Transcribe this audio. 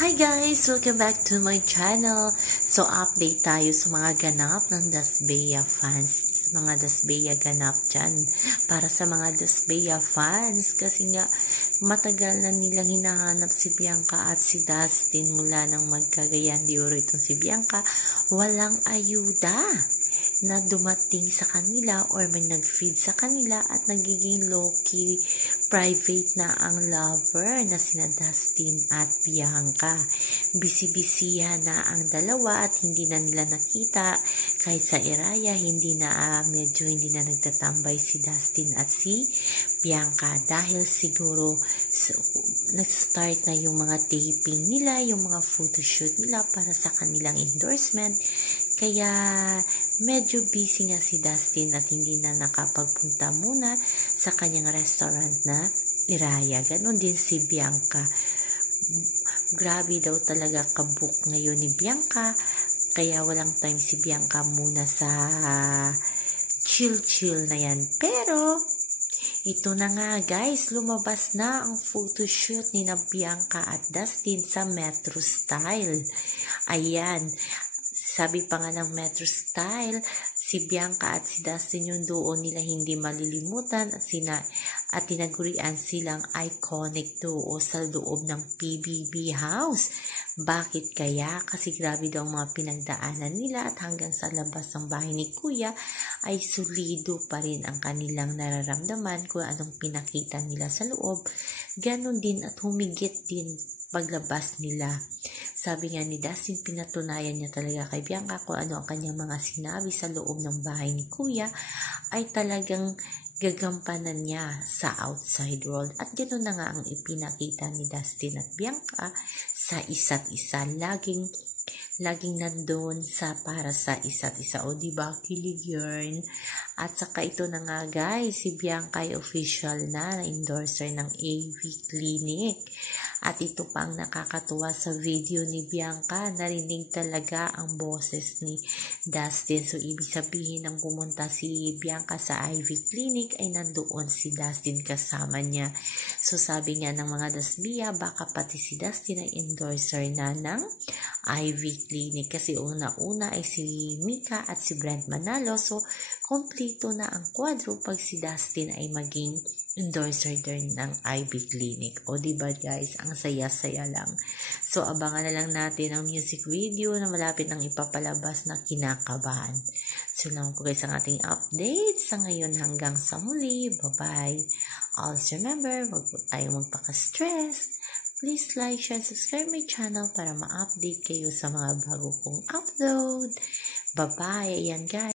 Hi guys! Welcome back to my channel. So, update tayo sa mga ganap ng Dasbea fans. Mga Dasbea ganap dyan. Para sa mga Dasbea fans. Kasi nga, matagal na nilang hinahanap si Bianca at si Dustin mula nang magkagayan di oro itong si Bianca. Walang ayuda na dumating sa kanila or may nag-feed sa kanila at nagiging low-key private na ang lover na sina Dustin at Bianca. Bisi-bisihan na ang dalawa at hindi na nila nakita kahit sa Iraya medyo hindi na nagtatambay si Dustin at si Bianca dahil siguro nag-start na yung mga taping nila, yung mga photoshoot nila para sa kanilang endorsement. Kaya medyo busy nga si Dustin at hindi na nakapagpunta muna sa kanyang restaurant na Iraya. Ganon din si Bianca. Grabe daw talaga kabook ngayon ni Bianca. Kaya walang time si Bianca muna sa chill-chill na yan. Pero ito na nga guys, lumabas na ang photoshoot ni na Bianca at Dustin sa Metro Style. Ayan. Sabi pa nga ng Metro Style, si Bianca at si Dustin yung duo nila hindi malilimutan at tinagurian silang iconic duo sa loob ng PBB House. Bakit kaya? Kasi grabe daw mga pinagdaanan nila at hanggang sa labas ng bahay ni Kuya ay solido pa rin ang kanilang nararamdaman kung anong pinakita nila sa loob. Ganon din at humigit din paglabas nila. Sabi nga ni Dustin, pinatunayan niya talaga kay Bianca kung ano ang kanyang mga sinabi sa loob ng bahay ni Kuya ay talagang gagampanan niya sa outside world. At ganoon na nga ang ipinakita ni Dustin at Bianca sa isa't isa. Laging nandoon sa para sa isa't isa. O diba, kilig yun. At saka ito na nga guys, si Bianca ay official na endorser ng AV Clinic. At ito pang nakakatuwa sa video ni Bianca, narinig talaga ang boses ni Dustin. So, ibig sabihin nang pumunta si Bianca sa IV Clinic ay nandoon si Dustin kasama niya. So, sabi nga ng mga Dasbea, baka pati si Dustin ay endorser na ng IV Clinic. Kasi una-una ay si Mika at si Brent Manalo. So, kompleto na ang kwadro pag si Dustin ay maging endorser din ng IV Clinic. O diba guys, ang saya-saya lang. So abangan na lang natin ang music video na malapit nang ipapalabas na kinakabahan. So lang po guys ang ating update sa ngayon hanggang sa muli. Bye-bye. Also remember, wag po tayong magpaka-stress. Please like, share, subscribe my channel para ma-update kayo sa mga bago kong upload. Bye-bye. Ayan guys.